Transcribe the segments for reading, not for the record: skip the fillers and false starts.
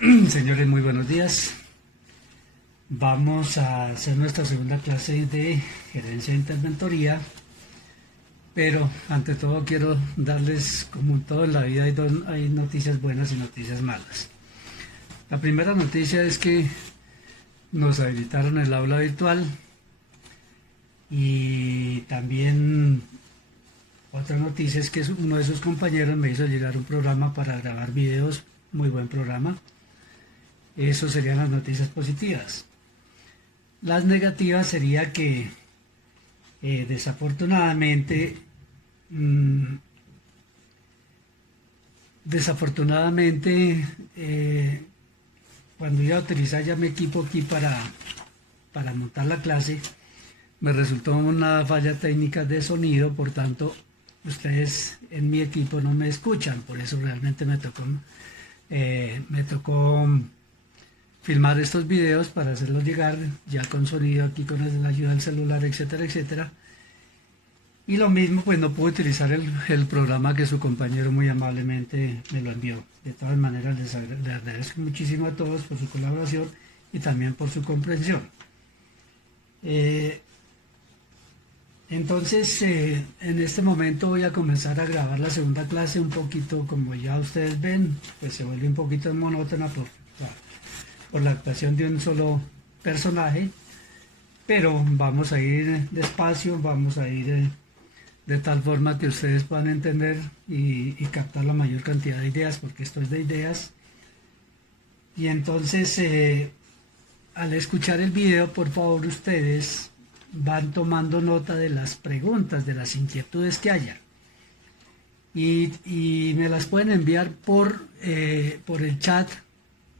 Señores, muy buenos días. Vamos a hacer nuestra segunda clase de gerencia de interventoría, pero ante todo quiero darles, como en todo en la vida, hay noticias buenas y noticias malas. La primera noticia es que nos habilitaron el aula virtual y también otra noticia es que uno de sus compañeros me hizo llegar un programa para grabar videos, muy buen programa. Eso serían las noticias positivas. Las negativas sería que desafortunadamente, mm, desafortunadamente cuando iba a utilizar ya mi equipo aquí para montar la clase, me resultó una falla técnica de sonido, por tanto ustedes en mi equipo no me escuchan, por eso realmente me tocó filmar estos videos para hacerlos llegar ya con sonido aquí con la ayuda del celular, etcétera, etcétera. Y lo mismo, pues no pude utilizar el programa que su compañero muy amablemente me lo envió. De todas maneras, les agradezco muchísimo a todos por su colaboración y también por su comprensión. Entonces, en este momento voy a comenzar a grabar la segunda clase un poquito, como ya ustedes ven, pues se vuelve un poquito monótona por la actuación de un solo personaje, pero vamos a ir despacio, vamos a ir de tal forma que ustedes puedan entender y captar la mayor cantidad de ideas, porque esto es de ideas. Y entonces, al escuchar el video, por favor, ustedes van tomando nota de las preguntas, de las inquietudes que haya. Y me las pueden enviar por el chat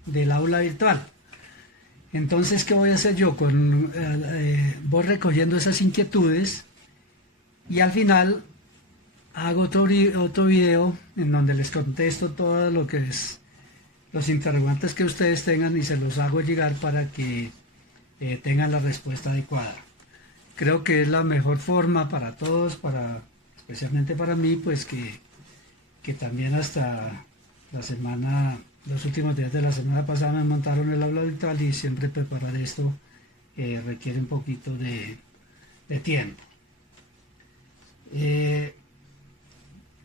del aula virtual. Entonces, ¿qué voy a hacer yo? Voy recogiendo esas inquietudes y al final hago otro video en donde les contesto todo lo que es los interrogantes que ustedes tengan y se los hago llegar para que tengan la respuesta adecuada. Creo que es la mejor forma para todos, especialmente para mí, pues que también hasta los últimos días de la semana pasada me montaron el aula virtual y siempre preparar esto requiere un poquito de tiempo.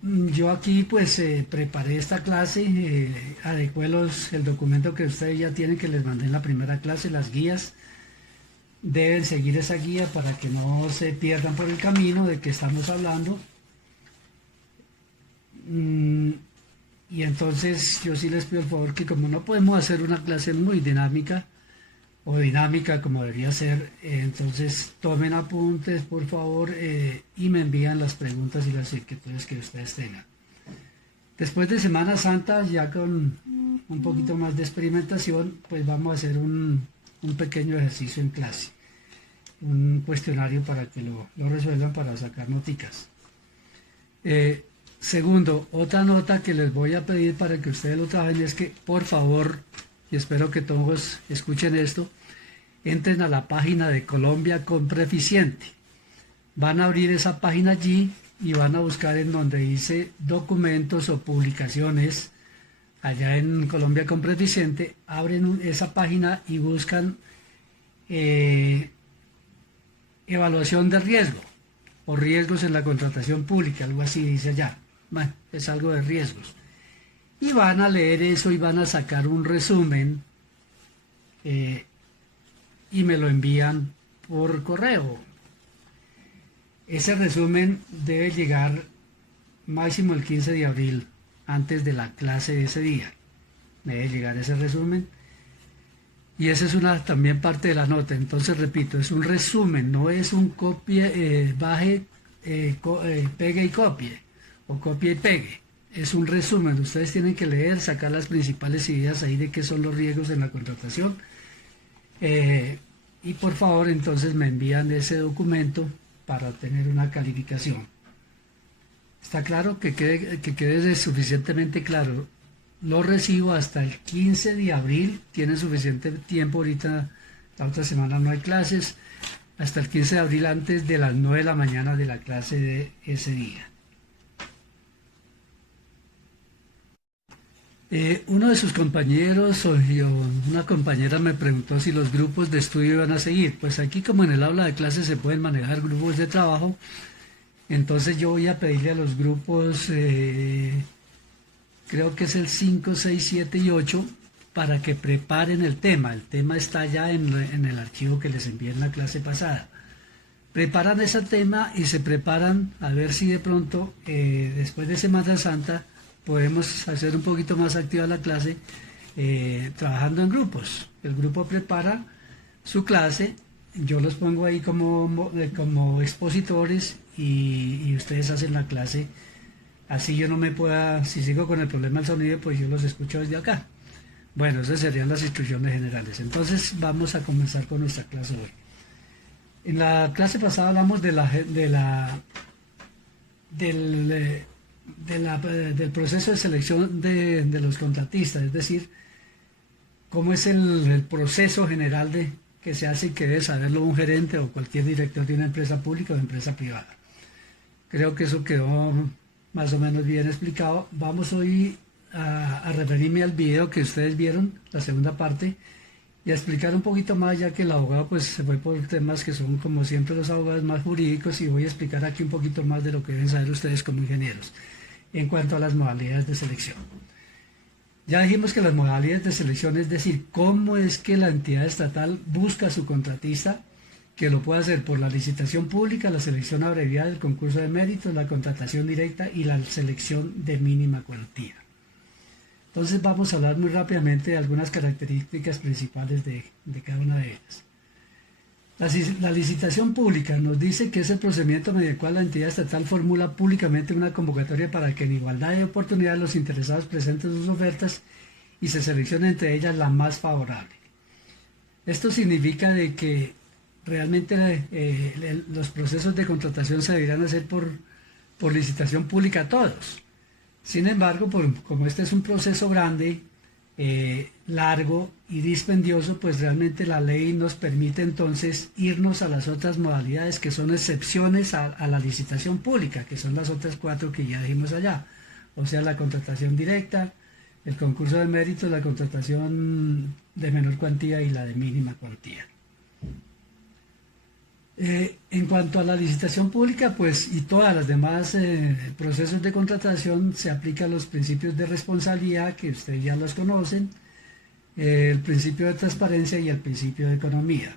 Yo aquí pues preparé esta clase, adecué el documento que ustedes ya tienen, que les mandé en la primera clase, las guías. Deben seguir esa guía para que no se pierdan por el camino de que estamos hablando. Y entonces yo sí les pido el favor que, como no podemos hacer una clase muy dinámica o dinámica como debería ser, entonces tomen apuntes por favor y me envían las preguntas y las inquietudes que ustedes tengan. Después de Semana Santa, ya con un poquito más de experimentación, pues vamos a hacer un pequeño ejercicio en clase, un cuestionario para que lo resuelvan, para sacar noticas. Segundo, otra nota que les voy a pedir para que ustedes lo trabajen es que, por favor, y espero que todos escuchen esto, entren a la página de Colombia Compra Eficiente. Van a abrir esa página allí y van a buscar en donde dice documentos o publicaciones. Allá en Colombia Compra Eficiente, abren esa página y buscan evaluación de riesgo o riesgos en la contratación pública, algo así dice allá. Bueno, es algo de riesgos. Y van a leer eso y van a sacar un resumen y me lo envían por correo. Ese resumen debe llegar máximo el 15 de abril, antes de la clase de ese día. Debe llegar ese resumen. Y esa es también parte de la nota. Entonces, repito, es un resumen, no es un copie, baje, pegue y copie, o copie y pegue. Es un resumen. Ustedes tienen que leer, sacar las principales ideas ahí de qué son los riesgos en la contratación. Y por favor, entonces me envían ese documento para obtener una calificación. ¿Está claro? Que quede suficientemente claro. Lo recibo hasta el 15 de abril, tienen suficiente tiempo, ahorita la otra semana no hay clases, hasta el 15 de abril antes de las 9 de la mañana de la clase de ese día. Uno de sus compañeros una compañera me preguntó si los grupos de estudio iban a seguir. Pues aquí como en el aula de clases se pueden manejar grupos de trabajo, entonces yo voy a pedirle a los grupos, creo que es el 5, 6, 7 y 8, para que preparen el tema. El tema está ya en el archivo que les envié en la clase pasada. Preparan ese tema y se preparan a ver si de pronto, después de Semana Santa, podemos hacer un poquito más activa la clase trabajando en grupos. El grupo prepara su clase, yo los pongo ahí como expositores y ustedes hacen la clase. Así yo no me pueda, si sigo con el problema del sonido, pues yo los escucho desde acá. Bueno, esas serían las instrucciones generales. Entonces vamos a comenzar con nuestra clase hoy. En la clase pasada hablamos del proceso de selección de los contratistas, es decir, cómo es el proceso general que se hace y que debe saberlo un gerente o cualquier director de una empresa pública o de empresa privada. Creo que eso quedó más o menos bien explicado. Vamos hoy a referirme al video que ustedes vieron, la segunda parte, y a explicar un poquito más, ya que el abogado pues se fue por temas que son como siempre los abogados más jurídicos, y voy a explicar aquí un poquito más de lo que deben saber ustedes como ingenieros en cuanto a las modalidades de selección. Ya dijimos que las modalidades de selección, es decir, cómo es que la entidad estatal busca a su contratista, que lo puede hacer por la licitación pública, la selección abreviada, el concurso de méritos, la contratación directa y la selección de mínima cuantía. Entonces vamos a hablar muy rápidamente de algunas características principales de cada una de ellas. La licitación pública nos dice que es el procedimiento mediante el cual la entidad estatal formula públicamente una convocatoria para que en igualdad de oportunidades los interesados presenten sus ofertas y se seleccione entre ellas la más favorable. Esto significa de que realmente los procesos de contratación se deberán hacer por licitación pública todos. Sin embargo, como este es un proceso grande, largo y dispendioso, pues realmente la ley nos permite entonces irnos a las otras modalidades que son excepciones a la licitación pública, que son las otras 4 que ya dijimos allá. O sea, la contratación directa, el concurso de méritos, la contratación de menor cuantía y la de mínima cuantía. En cuanto a la licitación pública, pues y todas las demás procesos de contratación, se aplican los principios de responsabilidad, que ustedes ya los conocen, el principio de transparencia y el principio de economía.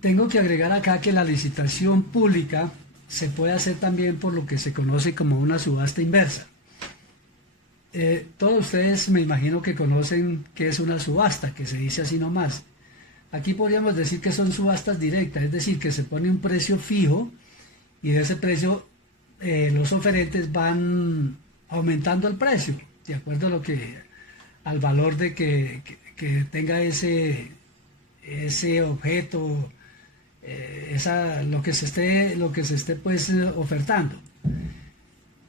Tengo que agregar acá que la licitación pública se puede hacer también por lo que se conoce como una subasta inversa. Todos ustedes me imagino que conocen qué es una subasta, que se dice así nomás. Aquí podríamos decir que son subastas directas, es decir, que se pone un precio fijo y de ese precio los oferentes van aumentando el precio, de acuerdo al valor de que tenga ese objeto, lo que se esté pues ofertando.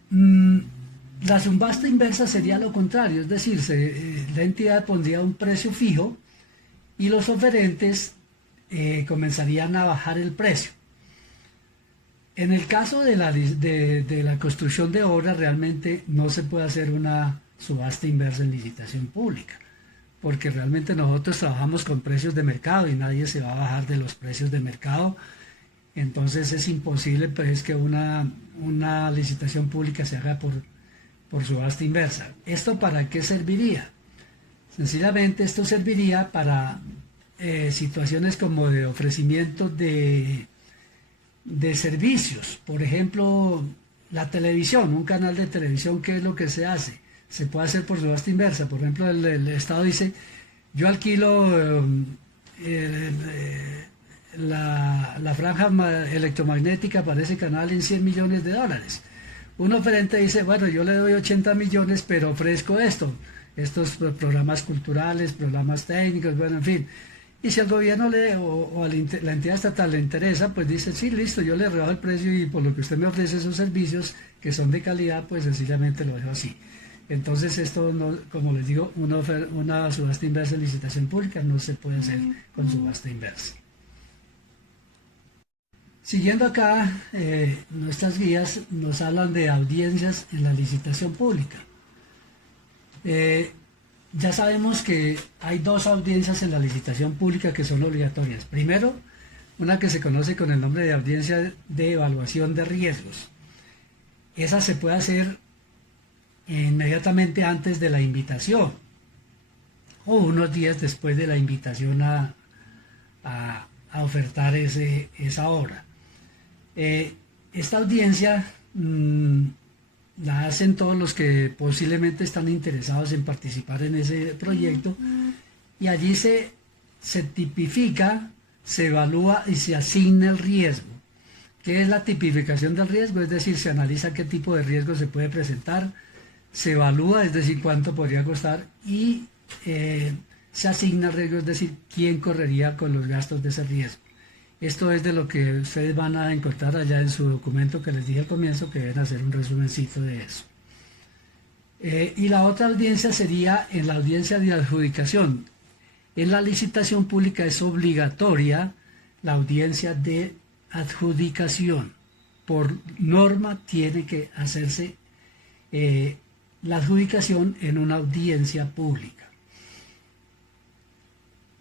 La subasta inversa sería lo contrario, es decir, la entidad pondría un precio fijo y los oferentes comenzarían a bajar el precio. En el caso de la construcción de obras, realmente no se puede hacer una subasta inversa en licitación pública, porque realmente nosotros trabajamos con precios de mercado y nadie se va a bajar de los precios de mercado. Entonces es imposible pues, que una licitación pública se haga por subasta inversa. ¿Esto para qué serviría? Sencillamente esto serviría para situaciones como de ofrecimiento de servicios. Por ejemplo, la televisión, un canal de televisión, ¿qué es lo que se hace? Se puede hacer por subasta inversa. Por ejemplo, el Estado dice, yo alquilo la franja electromagnética para ese canal en $100 millones. Un oferente dice, bueno, yo le doy 80 millones, pero ofrezco estos programas culturales, programas técnicos, bueno, en fin. Y si al gobierno o a la entidad estatal le interesa, pues dice, sí, listo, yo le rebajo el precio y por lo que usted me ofrece esos servicios que son de calidad, pues sencillamente lo dejo así. Entonces esto, no, como les digo, una subasta inversa en licitación pública no se puede hacer con subasta inversa. Siguiendo acá, nuestras guías nos hablan de audiencias en la licitación pública. Ya sabemos que hay dos audiencias en la licitación pública que son obligatorias. Primero, una que se conoce con el nombre de audiencia de evaluación de riesgos. Esa se puede hacer inmediatamente antes de la invitación o unos días después de la invitación a ofertar esa obra. Esta audiencia la hacen todos los que posiblemente están interesados en participar en ese proyecto y allí se tipifica, se evalúa y se asigna el riesgo. ¿Qué es la tipificación del riesgo? Es decir, se analiza qué tipo de riesgo se puede presentar, se evalúa, es decir, cuánto podría costar y se asigna el riesgo, es decir, quién correría con los gastos de ese riesgo. Esto es de lo que ustedes van a encontrar allá en su documento que les dije al comienzo, que deben hacer un resumencito de eso. Y la otra audiencia sería en la audiencia de adjudicación. En la licitación pública es obligatoria la audiencia de adjudicación. Por norma tiene que hacerse la adjudicación en una audiencia pública.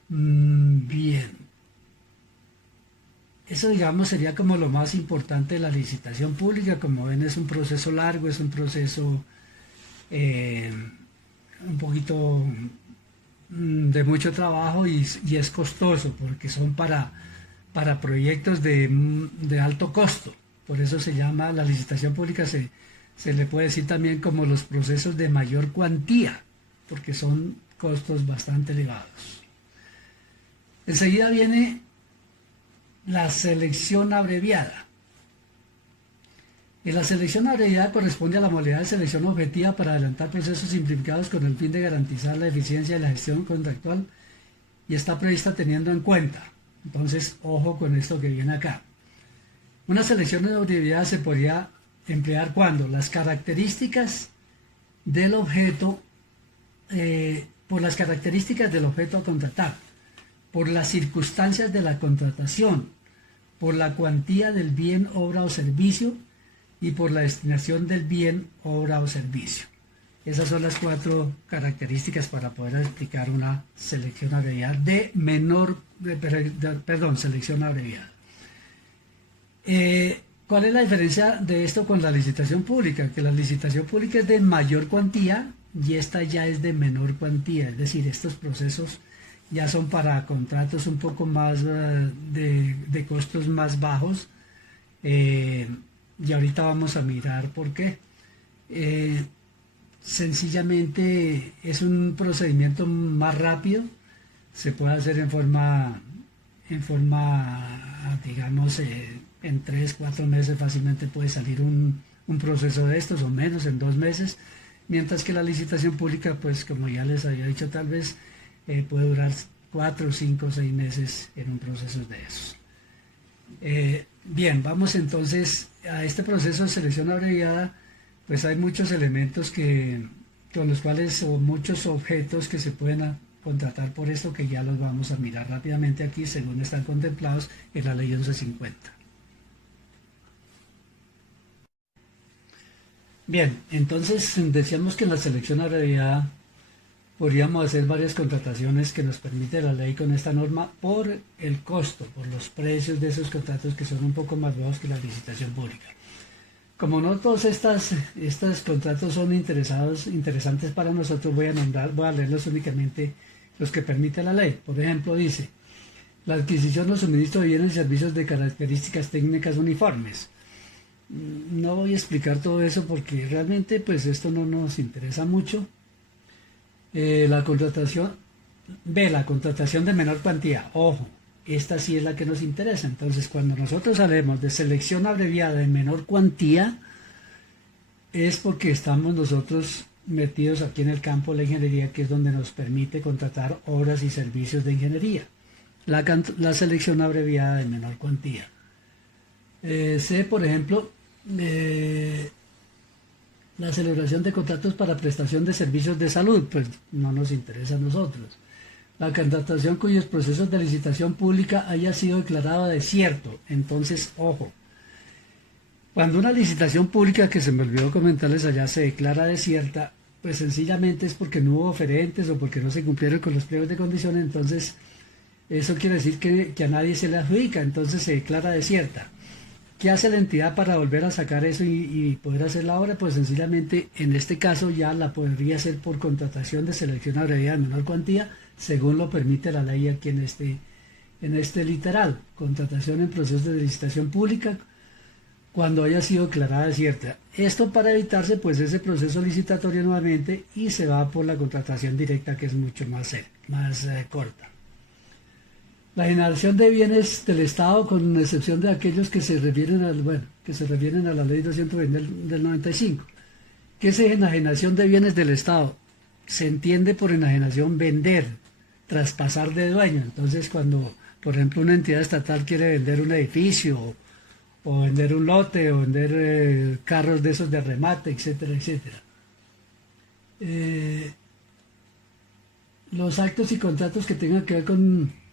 Bien. Eso, digamos, sería como lo más importante de la licitación pública. Como ven, es un proceso largo, es un proceso un poquito de mucho trabajo y es costoso porque son para proyectos de alto costo. Por eso se llama la licitación pública, se le puede decir también como los procesos de mayor cuantía, porque son costos bastante elevados. Enseguida viene la selección abreviada. En la selección abreviada corresponde a la modalidad de selección objetiva para adelantar procesos simplificados con el fin de garantizar la eficiencia de la gestión contractual y está prevista teniendo en cuenta. Entonces, ojo con esto que viene acá. Una selección abreviada se podría emplear cuando las características del objeto, por las características del objeto a contratar, por las circunstancias de la contratación, por la cuantía del bien, obra o servicio y por la destinación del bien, obra o servicio. Esas son las 4 características para poder explicar una selección abreviada selección abreviada. ¿Cuál es la diferencia de esto con la licitación pública? Que la licitación pública es de mayor cuantía y esta ya es de menor cuantía, es decir, estos procesos ya son para contratos un poco más de costos más bajos y ahorita vamos a mirar por qué. Sencillamente es un procedimiento más rápido, se puede hacer en forma digamos, en 3-4 meses fácilmente puede salir un proceso de estos o menos, en 2 meses, mientras que la licitación pública, pues como ya les había dicho, tal vez puede durar 4, 5, 6 meses en un proceso de esos. Bien, vamos entonces a este proceso de selección abreviada. Pues hay muchos elementos con los cuales, o muchos objetos que se pueden contratar por esto, que ya los vamos a mirar rápidamente aquí según están contemplados en la ley 1150. Bien, entonces decíamos que en la selección abreviada podríamos hacer varias contrataciones que nos permite la ley con esta norma por el costo, por los precios de esos contratos que son un poco más bajos que la licitación pública. Como no todos estos contratos son interesantes para nosotros, voy a leerlos únicamente los que permite la ley. Por ejemplo, dice, la adquisición o suministro de bienes y servicios de características técnicas uniformes. No voy a explicar todo eso porque realmente pues esto no nos interesa mucho. La contratación de menor cuantía, ojo, esta sí es la que nos interesa. Entonces, cuando nosotros hablemos de selección abreviada de menor cuantía, es porque estamos nosotros metidos aquí en el campo de la ingeniería, que es donde nos permite contratar obras y servicios de ingeniería. La selección abreviada de menor cuantía. Por ejemplo, la celebración de contratos para prestación de servicios de salud, pues no nos interesa a nosotros. La contratación cuyos procesos de licitación pública haya sido declarado desierto. Entonces, ojo, cuando una licitación pública, que se me olvidó comentarles allá, se declara desierta, pues sencillamente es porque no hubo oferentes o porque no se cumplieron con los pliegos de condiciones, entonces eso quiere decir que a nadie se le adjudica, entonces se declara desierta. ¿Qué hace la entidad para volver a sacar eso y poder hacer la obra? Pues sencillamente en este caso ya la podría hacer por contratación de selección abreviada de menor cuantía, según lo permite la ley aquí en este literal, contratación en procesos de licitación pública cuando haya sido declarada desierta. Esto para evitarse pues ese proceso licitatorio nuevamente y se va por la contratación directa, que es mucho más corta. La generación de bienes del Estado, con excepción de aquellos que se refieren a la ley 220 del 95. ¿Qué es enajenación de bienes del Estado? Se entiende por enajenación vender, traspasar de dueño. Entonces cuando, por ejemplo, una entidad estatal quiere vender un edificio o vender un lote o vender carros de esos de remate, etcétera, etcétera. Los actos y contratos que tengan que ver con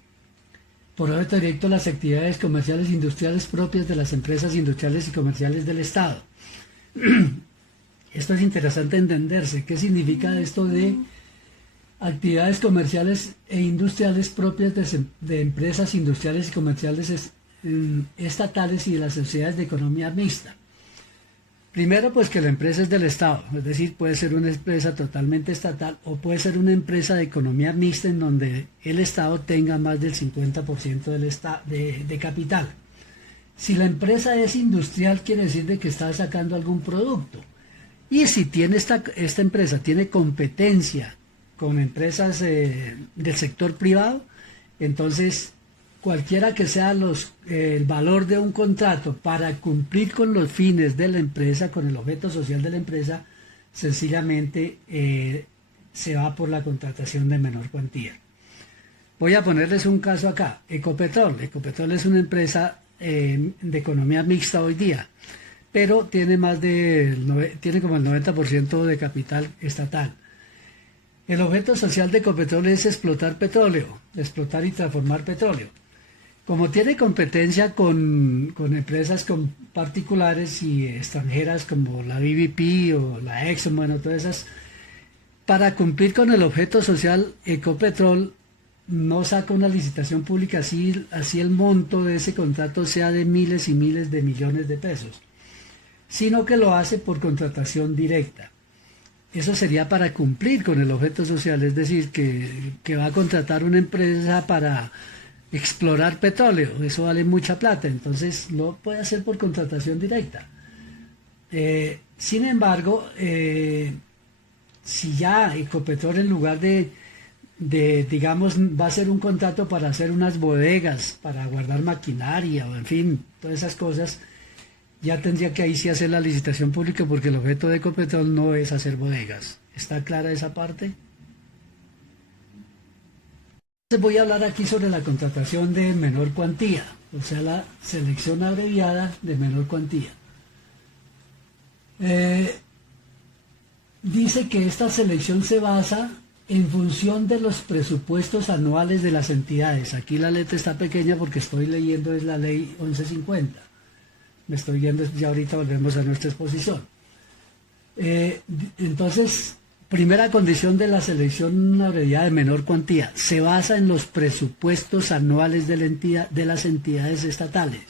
por objeto directo las actividades comerciales e industriales propias de las empresas industriales y comerciales del Estado. Esto es interesante entenderse. ¿Qué significa esto de actividades comerciales e industriales propias de empresas industriales y comerciales estatales y de las sociedades de economía mixta? Primero, pues que la empresa es del Estado, es decir, puede ser una empresa totalmente estatal o puede ser una empresa de economía mixta en donde el Estado tenga más del 50% de capital. Si la empresa es industrial, quiere decir de que está sacando algún producto. Y si tiene esta empresa tiene competencia con empresas del sector privado, entonces cualquiera que sea el valor de un contrato para cumplir con los fines de la empresa, con el objeto social de la empresa, sencillamente se va por la contratación de menor cuantía. Voy a ponerles un caso acá. Ecopetrol. Ecopetrol es una empresa de economía mixta hoy día, pero tiene tiene como el 90% de capital estatal. El objeto social de Ecopetrol es explotar petróleo, explotar y transformar petróleo. Como tiene competencia con empresas particulares y extranjeras como la BP o la Exxon, bueno, todas esas, para cumplir con el objeto social, Ecopetrol no saca una licitación pública así el monto de ese contrato sea de miles y miles de millones de pesos, sino que lo hace por contratación directa. Eso sería para cumplir con el objeto social, es decir, que va a contratar una empresa para explorar petróleo, eso vale mucha plata, entonces lo puede hacer por contratación directa. Sin embargo, si ya Ecopetrol en lugar digamos, va a hacer un contrato para hacer unas bodegas, para guardar maquinaria, o en fin, todas esas cosas, ya tendría que ahí sí hacer la licitación pública porque el objeto de Ecopetrol no es hacer bodegas. ¿Está clara esa parte? Voy a hablar aquí sobre la contratación de menor cuantía, o sea, la selección abreviada de menor cuantía. Dice que esta selección se basa en función de los presupuestos anuales de las entidades. Aquí la letra está pequeña porque estoy leyendo es la ley 1150. Me estoy viendo, ya ahorita volvemos a nuestra exposición. Entonces, primera condición de la selección abreviada de menor cuantía, se basa en los presupuestos anuales de las entidades estatales.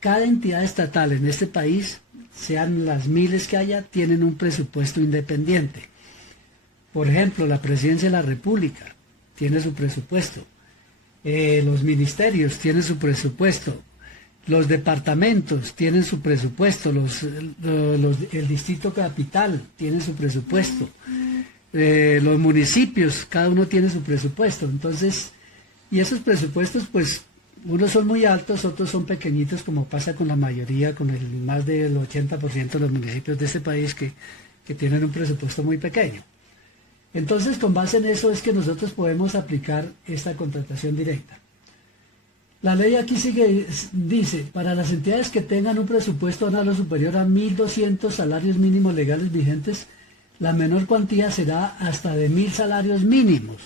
Cada entidad estatal en este país, sean las miles que haya, tienen un presupuesto independiente. Por ejemplo, la Presidencia de la República tiene su presupuesto, los ministerios tienen su presupuesto, los departamentos tienen su presupuesto, el distrito capital tiene su presupuesto, los municipios, cada uno tiene su presupuesto. Entonces, y esos presupuestos, pues, unos son muy altos, otros son pequeñitos, como pasa con la mayoría, con el más del 80% de los municipios de este país que tienen un presupuesto muy pequeño. Entonces, con base en eso es que nosotros podemos aplicar esta contratación directa. La ley aquí dice, para las entidades que tengan un presupuesto anual superior a 1.200 salarios mínimos legales vigentes, la menor cuantía será hasta de 1.000 salarios mínimos.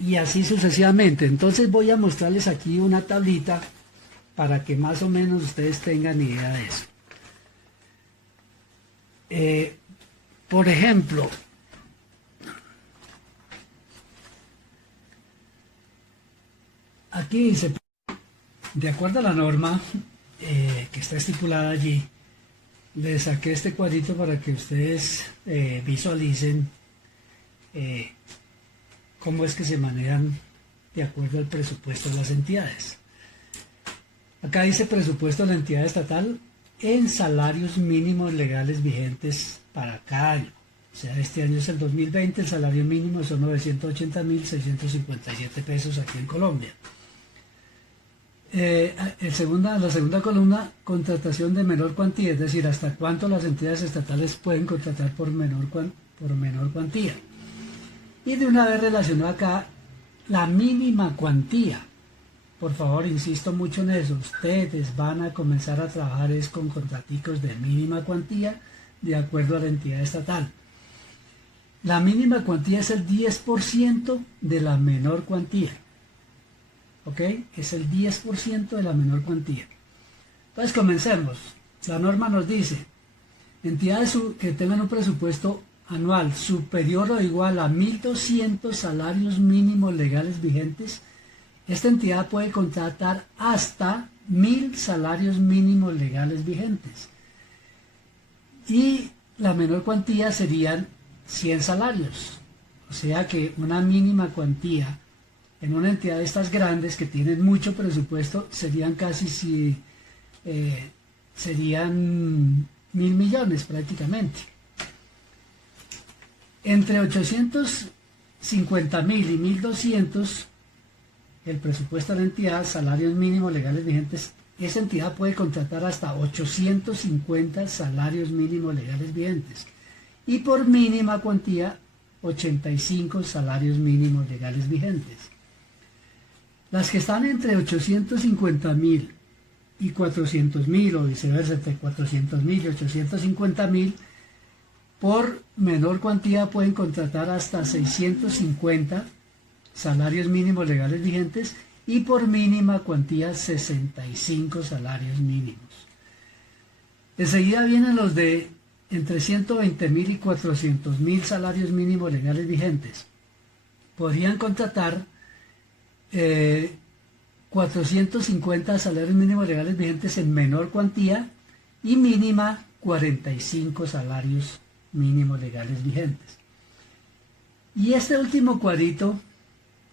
Y así sucesivamente. Entonces voy a mostrarles aquí una tablita para que más o menos ustedes tengan idea de eso. Por ejemplo, aquí dice, de acuerdo a la norma que está estipulada allí, les saqué este cuadrito para que ustedes visualicen cómo es que se manejan de acuerdo al presupuesto de las entidades. Acá dice presupuesto de la entidad estatal en salarios mínimos legales vigentes para cada año. O sea, este año es el 2020, el salario mínimo son 980.657 pesos aquí en Colombia. La segunda columna, contratación de menor cuantía, es decir, hasta cuánto las entidades estatales pueden contratar por menor cuantía. Y de una vez relacionado acá, la mínima cuantía. Por favor, insisto mucho en eso, ustedes van a comenzar a trabajar con contraticos de mínima cuantía de acuerdo a la entidad estatal. La mínima cuantía es el 10% de la menor cuantía. ¿Ok? Es el 10% de la menor cuantía. Entonces comencemos. La norma nos dice, entidades que tengan un presupuesto anual superior o igual a 1.200 salarios mínimos legales vigentes, esta entidad puede contratar hasta 1.000 salarios mínimos legales vigentes. Y la menor cuantía serían 100 salarios. O sea que una mínima cuantía en una entidad de estas grandes que tienen mucho presupuesto serían serían 1.000 millones prácticamente. Entre 850.000 y 1.200 el presupuesto de la entidad, salarios mínimos legales vigentes, esa entidad puede contratar hasta 850 salarios mínimos legales vigentes y por mínima cuantía 85 salarios mínimos legales vigentes. Las que están entre 850.000 y 400.000 o viceversa, entre 400.000 y 850.000, por menor cuantía pueden contratar hasta 650 salarios mínimos legales vigentes y por mínima cuantía 65 salarios mínimos. Enseguida vienen los de entre 120.000 y 400.000 salarios mínimos legales vigentes. Podrían contratar 450 salarios mínimos legales vigentes en menor cuantía y mínima 45 salarios mínimos legales vigentes. Y este último cuadrito,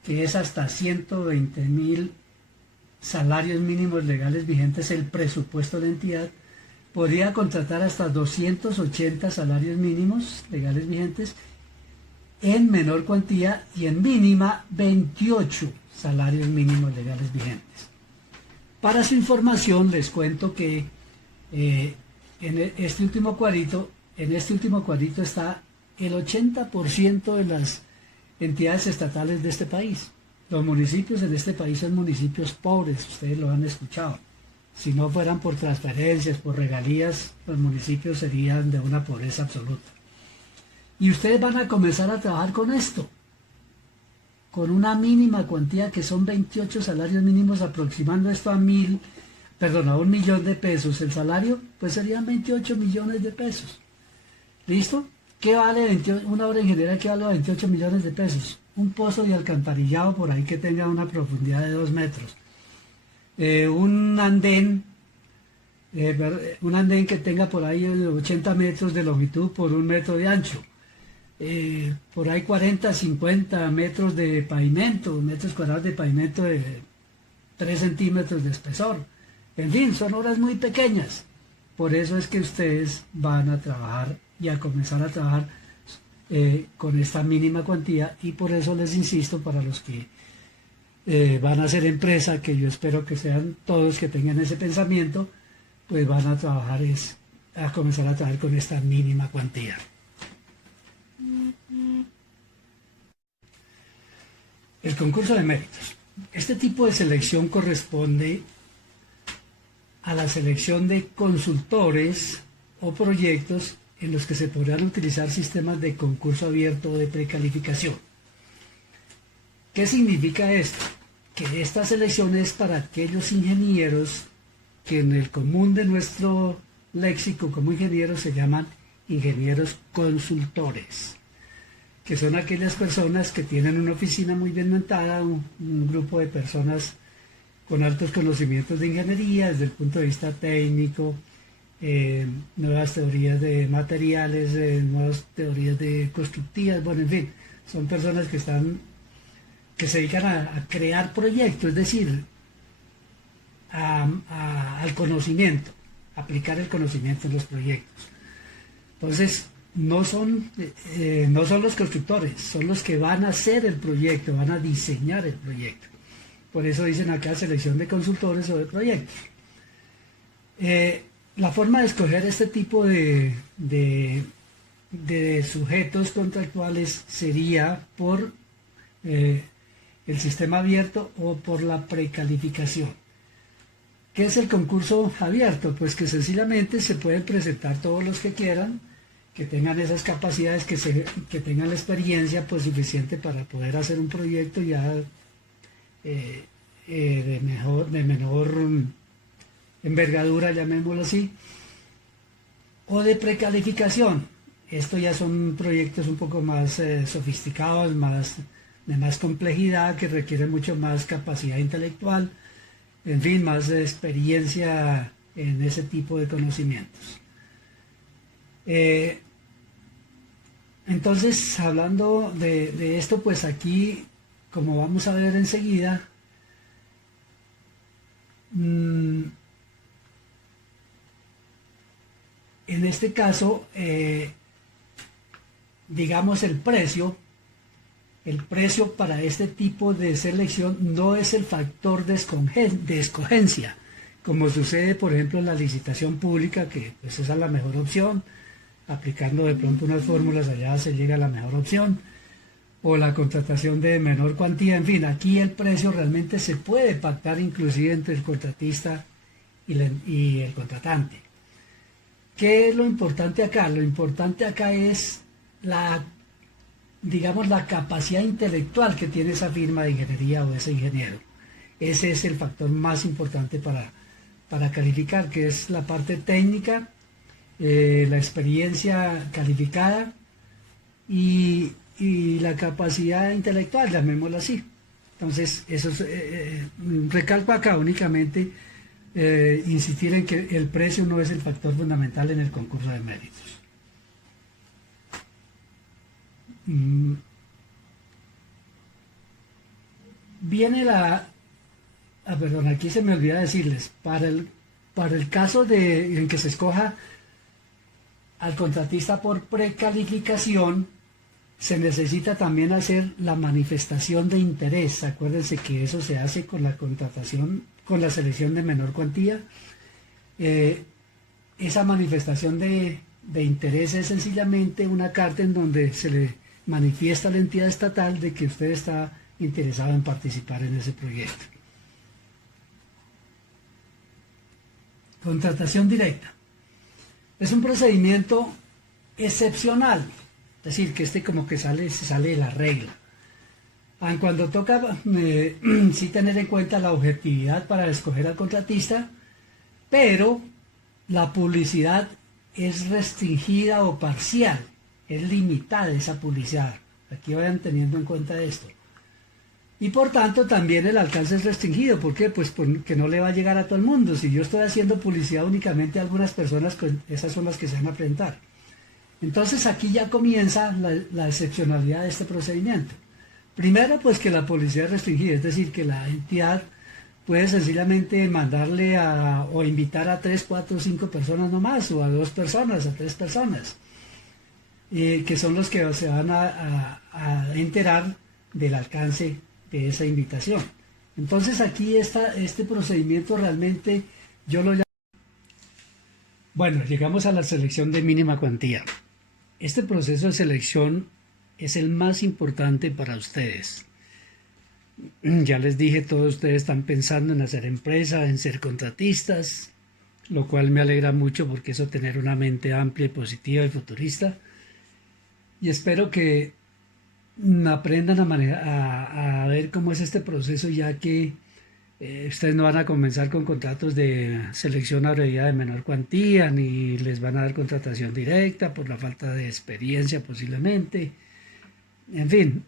que es hasta 120.000 salarios mínimos legales vigentes, el presupuesto de la entidad, podría contratar hasta 280 salarios mínimos legales vigentes en menor cuantía y en mínima 28 salarios mínimos legales vigentes. Para su información les cuento que en este último cuadrito está el 80% de las entidades estatales de este país. Los municipios en este país son municipios pobres, ustedes lo han escuchado. Si no fueran por transferencias, por regalías, los municipios serían de una pobreza absoluta. Y ustedes van a comenzar a trabajar con esto, con una mínima cuantía que son 28 salarios mínimos, aproximando esto a 1.000 a 1 millón de pesos, el salario, pues serían 28 millones de pesos. ¿Listo? ¿Qué vale una obra ingeniería que vale 28 millones de pesos? Un pozo de alcantarillado por ahí que tenga una profundidad de 2 metros. Un andén que tenga por ahí 80 metros de longitud por 1 metro de ancho. Por ahí 40, 50 metros de pavimento, metros cuadrados de pavimento de 3 centímetros de espesor. En fin, son obras muy pequeñas. Por eso es que ustedes van a trabajar y a comenzar a trabajar con esta mínima cuantía, y por eso les insisto, para los que van a hacer empresa, que yo espero que sean todos que tengan ese pensamiento, pues van a trabajar a comenzar a trabajar con esta mínima cuantía. El concurso de méritos. Este tipo de selección corresponde a la selección de consultores o proyectos en los que se podrán utilizar sistemas de concurso abierto o de precalificación. ¿Qué significa esto? Que esta selección es para aquellos ingenieros que en el común de nuestro léxico como ingenieros se llaman ingenieros consultores, que son aquellas personas que tienen una oficina muy bien montada, un grupo de personas con altos conocimientos de ingeniería desde el punto de vista técnico, nuevas teorías de materiales, nuevas teorías de constructivas, bueno, en fin, son personas que se dedican a crear proyectos, es decir, al conocimiento, aplicar el conocimiento en los proyectos. Entonces, no son los constructores, son los que van a hacer el proyecto, van a diseñar el proyecto. Por eso dicen acá selección de consultores o de proyectos. La forma de escoger este tipo de sujetos contractuales sería por el sistema abierto o por la precalificación. ¿Qué es el concurso abierto? Pues que sencillamente se pueden presentar todos los que quieran, que tengan esas capacidades, que tengan la experiencia pues suficiente para poder hacer un proyecto ya de menor envergadura, llamémoslo así, o de precalificación. Esto ya son proyectos un poco más sofisticados, de más complejidad, que requieren mucho más capacidad intelectual, en fin, más experiencia en ese tipo de conocimientos. Entonces, hablando de esto, pues aquí, como vamos a ver enseguida, en este caso, digamos, el precio para este tipo de selección no es el factor de escogencia, como sucede, por ejemplo, en la licitación pública, que pues esa es la mejor opción. Aplicando de pronto unas fórmulas allá se llega a la mejor opción, o la contratación de menor cuantía. En fin, aquí el precio realmente se puede pactar inclusive entre el contratista y el contratante. ¿Qué es lo importante acá? Lo importante acá es digamos, la capacidad intelectual que tiene esa firma de ingeniería o ese ingeniero. Ese es el factor más importante para calificar, que es la parte técnica, la experiencia calificada y la capacidad intelectual, llamémoslo así. Entonces, eso es, recalco acá únicamente insistir en que el precio no es el factor fundamental en el concurso de méritos. Viene perdón, aquí se me olvida decirles, para el caso en que se escoja al contratista por precalificación, se necesita también hacer la manifestación de interés. Acuérdense que eso se hace con la contratación, con la selección de menor cuantía. Esa manifestación de interés es sencillamente una carta en donde se le manifiesta a la entidad estatal de que usted está interesado en participar en ese proyecto. Contratación directa. Es un procedimiento excepcional, es decir, que como que se sale de la regla. Aun cuando toca sí tener en cuenta la objetividad para escoger al contratista, pero la publicidad es restringida o parcial, es limitada esa publicidad. Aquí vayan teniendo en cuenta esto. Y por tanto también el alcance es restringido. ¿Por qué? Pues porque no le va a llegar a todo el mundo. Si yo estoy haciendo publicidad únicamente a algunas personas, pues esas son las que se van a presentar. Entonces aquí ya comienza la excepcionalidad de este procedimiento. Primero, pues que la publicidad es restringida, es decir, que la entidad puede sencillamente mandarle o invitar a 3, 4, 5 personas nomás, o a 2 personas, a 3 personas, que son los que se van a enterar del alcance de esa invitación. Entonces aquí este procedimiento realmente yo lo llamo... Bueno, llegamos a la selección de mínima cuantía. Este proceso de selección es el más importante para ustedes. Ya les dije, todos ustedes están pensando en hacer empresa, en ser contratistas, lo cual me alegra mucho porque eso tener una mente amplia, positiva y futurista. Y espero que aprendan a ver cómo es este proceso, ya que Ustedes no van a comenzar con contratos de selección abreviada de menor cuantía, ni les van a dar contratación directa por la falta de experiencia posiblemente. En fin,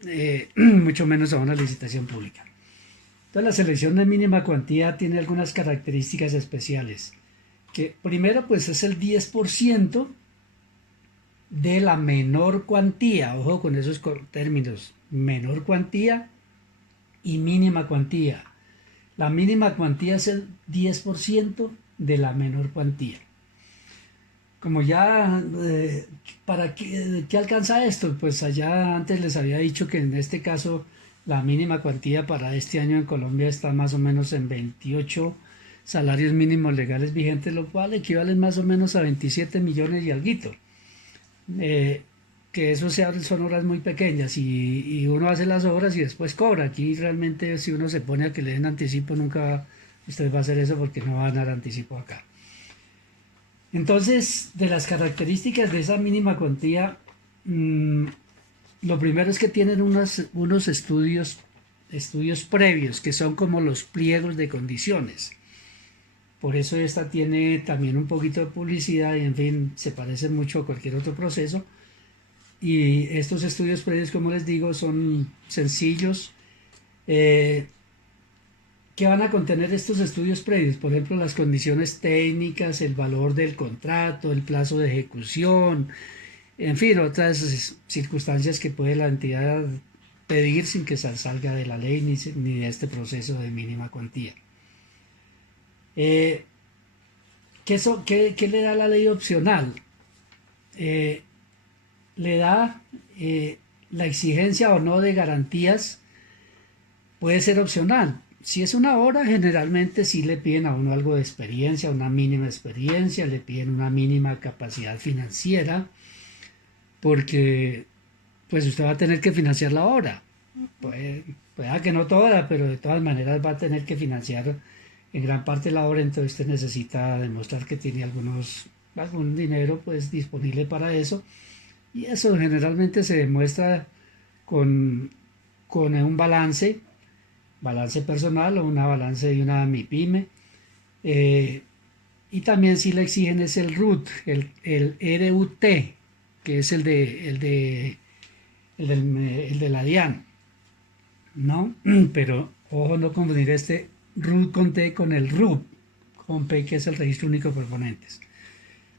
mucho menos a una licitación pública. Entonces la selección de mínima cuantía tiene algunas características especiales. Que primero pues es el 10% de la menor cuantía. Ojo con esos términos. Menor cuantía y mínima cuantía. La mínima cuantía es el 10% de la menor cuantía. Como ya, ¿para qué alcanza esto? Pues allá antes les había dicho que en este caso la mínima cuantía para este año en Colombia está más o menos en 28 salarios mínimos legales vigentes, lo cual equivale más o menos a 27 millones y alguito. Que eso son horas muy pequeñas y uno hace las obras y después cobra. Aquí realmente si uno se pone a que le den anticipo, nunca usted va a hacer eso porque no va a dar anticipo acá. Entonces, de las características de esa mínima cuantía, lo primero es que tienen unos estudios previos, que son como los pliegos de condiciones. Por eso esta tiene también un poquito de publicidad y en fin, se parece mucho a cualquier otro proceso. Y estos estudios previos, como les digo, son sencillos. ¿Qué van a contener estos estudios previos? Por ejemplo, las condiciones técnicas, el valor del contrato, el plazo de ejecución, en fin, otras circunstancias que puede la entidad pedir sin que salga de la ley ni de este proceso de mínima cuantía. ¿Qué le da la ley opcional? Le da la exigencia o no de garantías, puede ser opcional. Si es una hora, generalmente sí le piden a uno algo de experiencia, una mínima experiencia, le piden una mínima capacidad financiera, porque pues usted va a tener que financiar la hora. Puede que no toda, pero de todas maneras va a tener que financiar en gran parte la hora, entonces usted necesita demostrar que tiene algún dinero pues disponible para eso, y eso generalmente se demuestra con un balance personal o una balance de una MIPYME. Y también si le exigen es el RUT, el RUT, que es el de la DIAN, ¿no? Pero ojo no confundir este RUT con T con el RUP, con P, que es el Registro Único de Proponentes.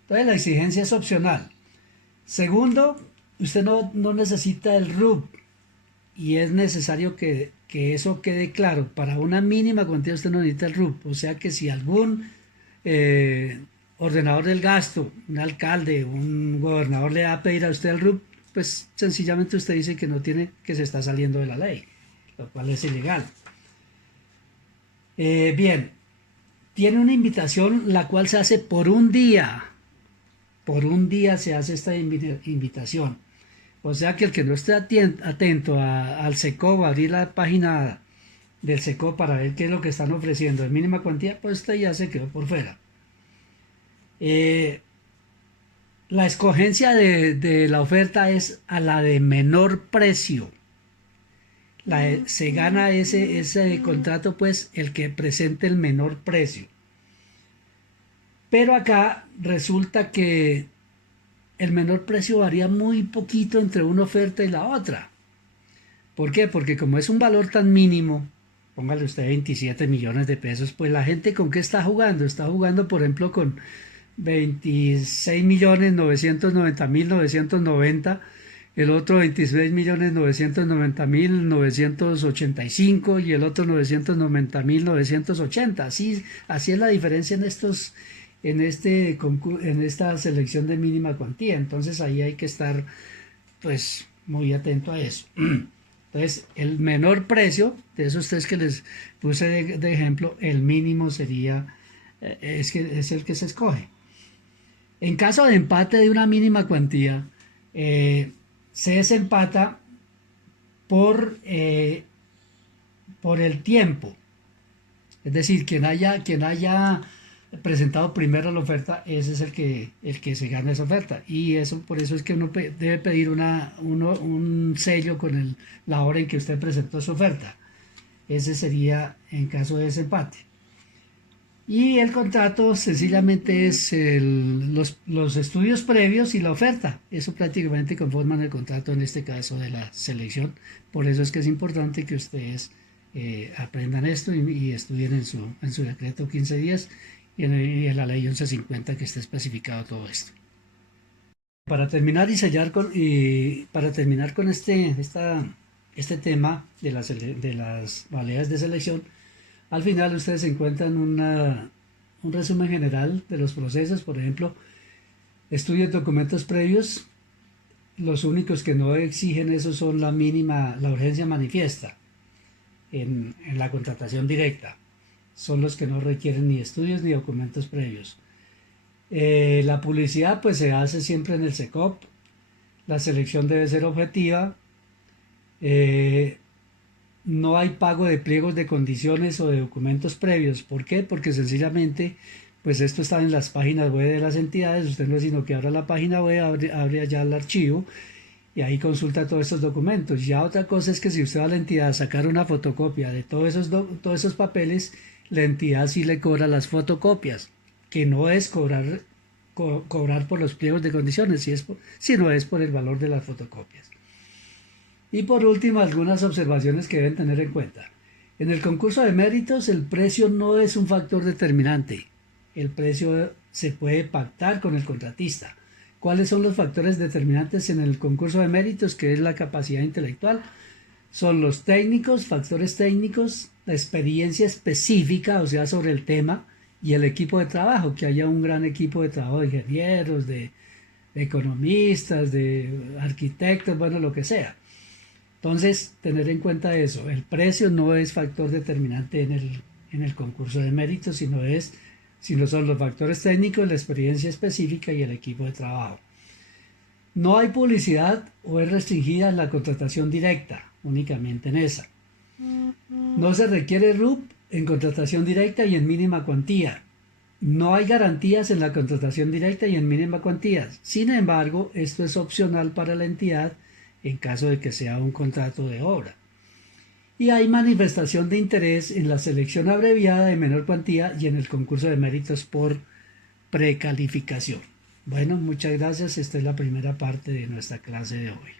Entonces la exigencia es opcional. Segundo, usted no necesita el RUP y es necesario que eso quede claro. Para una mínima cuantía usted no necesita el RUP. O sea que si algún ordenador del gasto, un alcalde, un gobernador le va a pedir a usted el RUP, pues sencillamente usted dice que no tiene, que se está saliendo de la ley, lo cual es ilegal. Bien, tiene una invitación la cual se hace por un día. Por un día se hace esta invitación. O sea que el que no esté atento al SECO, a abrir la página del SECO para ver qué es lo que están ofreciendo de mínima cuantía, pues usted ya se quedó por fuera. La escogencia de la oferta es a la de menor precio. Se gana ese contrato, pues, el que presente el menor precio. Pero acá resulta que el menor precio varía muy poquito entre una oferta y la otra. ¿Por qué? Porque como es un valor tan mínimo, póngale usted 27 millones de pesos, pues la gente ¿con qué está jugando? Está jugando, por ejemplo, con 26.990.990, el otro 26.990.985 y el otro 990.980. Así es la diferencia en esta selección de mínima cuantía. Entonces ahí hay que estar pues muy atento a eso. Entonces el menor precio de esos tres que les puse de ejemplo, el mínimo sería es el que se escoge. En caso de empate de una mínima cuantía, se desempata por el tiempo. Es decir, quien haya presentado primero la oferta, ese es el que se gana esa oferta. Y por eso es que uno debe pedir un sello con la hora en que usted presentó su oferta. Ese sería en caso de desempate. Y el contrato sencillamente es los estudios previos y la oferta. Eso prácticamente conforman el contrato en este caso de la selección. Por eso es que es importante que ustedes aprendan esto y estudien en su decreto 15 días y en la ley 1150 que está especificado todo esto. Para terminar y sellar para terminar con este tema de las validas de selección, al final ustedes encuentran un resumen general de los procesos, por ejemplo, estudio de documentos previos. Los únicos que no exigen eso son la urgencia manifiesta en la contratación directa. Son los que no requieren ni estudios ni documentos previos. La publicidad pues se hace siempre en el SECOP. La selección debe ser objetiva. No hay pago de pliegos de condiciones o de documentos previos. ¿Por qué? Porque sencillamente, pues esto está en las páginas web de las entidades. Usted no es sino que abra la página web, abre allá el archivo y ahí consulta todos estos documentos. Ya otra cosa es que si usted va a la entidad a sacar una fotocopia de todos esos papeles, la entidad sí le cobra las fotocopias, que no es cobrar por los pliegos de condiciones, sino es por el valor de las fotocopias. Y por último, algunas observaciones que deben tener en cuenta. En el concurso de méritos, el precio no es un factor determinante. El precio se puede pactar con el contratista. ¿Cuáles son los factores determinantes en el concurso de méritos? Que es la capacidad intelectual. Son los técnicos, factores técnicos, la experiencia específica, o sea, sobre el tema, y el equipo de trabajo, que haya un gran equipo de trabajo de ingenieros, de economistas, de arquitectos, bueno, lo que sea. Entonces, tener en cuenta eso, el precio no es factor determinante en el concurso de méritos, sino son los factores técnicos, la experiencia específica y el equipo de trabajo. No hay publicidad o es restringida en la contratación directa, únicamente en esa. No se requiere RUP en contratación directa y en mínima cuantía. No hay garantías en la contratación directa y en mínima cuantía. Sin embargo, esto es opcional para la entidad en caso de que sea un contrato de obra. Y hay manifestación de interés en la selección abreviada de menor cuantía y en el concurso de méritos por precalificación. Bueno, muchas gracias. Esta es la primera parte de nuestra clase de hoy.